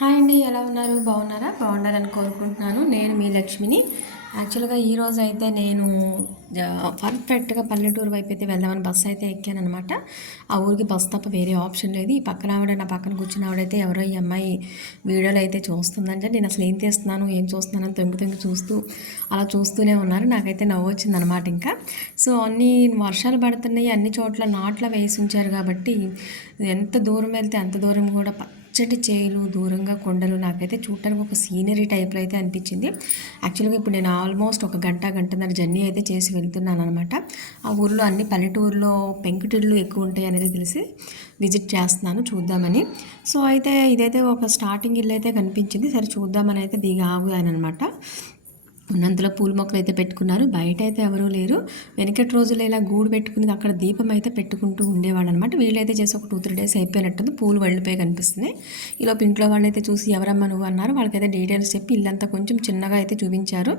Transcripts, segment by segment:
Hi అండి, ఎలా ఉన్నారు? బాగున్నారా? బాగున్నారని కోరుకుంటున్నాను. నేను మీ లక్ష్మిని. యాక్చువల్గా ఈరోజు అయితే నేను పర్ఫెక్ట్గా పల్లెటూరు వైపు అయితే వెళ్దామని బస్సు అయితే ఎక్కానమాట. ఆ ఊరికి బస్సు తప్ప వేరే ఆప్షన్ లేదు. ఈ పక్కన ఆవిడ, నా పక్కన కూర్చున్న ఆవిడైతే ఎవరో ఈ అమ్మాయి వీడియోలు అయితే చూస్తుందంటే నేను అసలు ఏం తీస్తున్నాను, ఏం చూస్తున్నాను తొంగి తొంగి చూస్తూ అలా చూస్తూనే ఉన్నారు. నాకైతే నవ్వు వచ్చిందనమాట. ఇంకా సో అన్ని వర్షాలు పడుతున్నాయి, అన్ని చోట్ల నాట్ల వేసి ఉంచారు కాబట్టి ఎంత దూరం వెళ్తే అంత దూరం కూడా పచ్చటి చేలు, దూరంగా కొండలు, నాకైతే చూడటానికి ఒక సీనరీ టైప్లో అయితే అనిపించింది. యాక్చువల్గా ఇప్పుడు నేను ఆల్మోస్ట్ ఒక గంటన్నర జర్నీ అయితే చేసి వెళ్తున్నాను అనమాట. ఆ ఊర్లో అన్ని పల్లెటూరులో పెంకుటిళ్ళు ఎక్కువ ఉంటాయి అనేది తెలిసి విజిట్ చేస్తున్నాను చూద్దామని. సో అయితే ఇదైతే ఒక స్టార్టింగ్ ఇల్లు అయితే కనిపించింది. సరే చూద్దామని అయితే దిగి ఆగాను అనమాట. ఉన్నంతలో పూల మొక్కలు అయితే పెట్టుకున్నారు. బయట అయితే ఎవరూ లేరు. వెనకటి రోజుల్లో ఇలా గూడు పెట్టుకుని అక్కడ దీపం అయితే పెట్టుకుంటూ ఉండేవాళ్ళు అనమాట. వీళ్ళైతే చేసి ఒక 2-3 డేస్ అయిపోయినట్టుంది. పూలు వెళ్ళిపోయి కనిపిస్తున్నాయి. ఈలోపు ఇంట్లో వాళ్ళైతే చూసి ఎవరమ్మా నువ్వు అన్నారు. వాళ్ళకైతే డీటెయిల్స్ చెప్పి ఇల్లంతా కొంచెం చిన్నగా అయితే చూపించారు.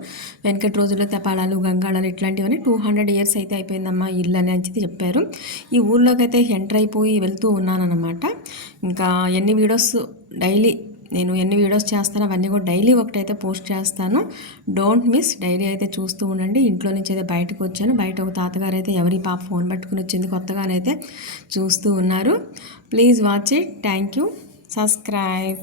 వెనకటి రోజుల్లో తెపాలాలు, గంగాళాలు ఇట్లాంటివన్నీ 200 ఇయర్స్ అయితే అయిపోయిందమ్మా ఇల్లు అని అయితే చెప్పారు. ఈ ఊళ్ళోకి అయితే ఎంటర్ అయిపోయి వెళ్తూ ఉన్నానన్నమాట. ఇంకా ఎన్ని వీడియోస్ డైలీ నేను ఎన్ని వీడియోస్ చేస్తానో అవన్నీ కూడా డైలీ ఒకటైతే పోస్ట్ చేస్తాను. Don't miss. డైలీ అయితే చూస్తూ ఉండండి. ఇంట్లో నుంచి అయితే బయటకు వచ్చాను. బయట ఒక తాతగారు అయితే ఎవరి పాప ఫోన్ పట్టుకుని వచ్చింది కొత్తగానైతే చూస్తూ ఉన్నారు. Please watch it. Thank you. Subscribe.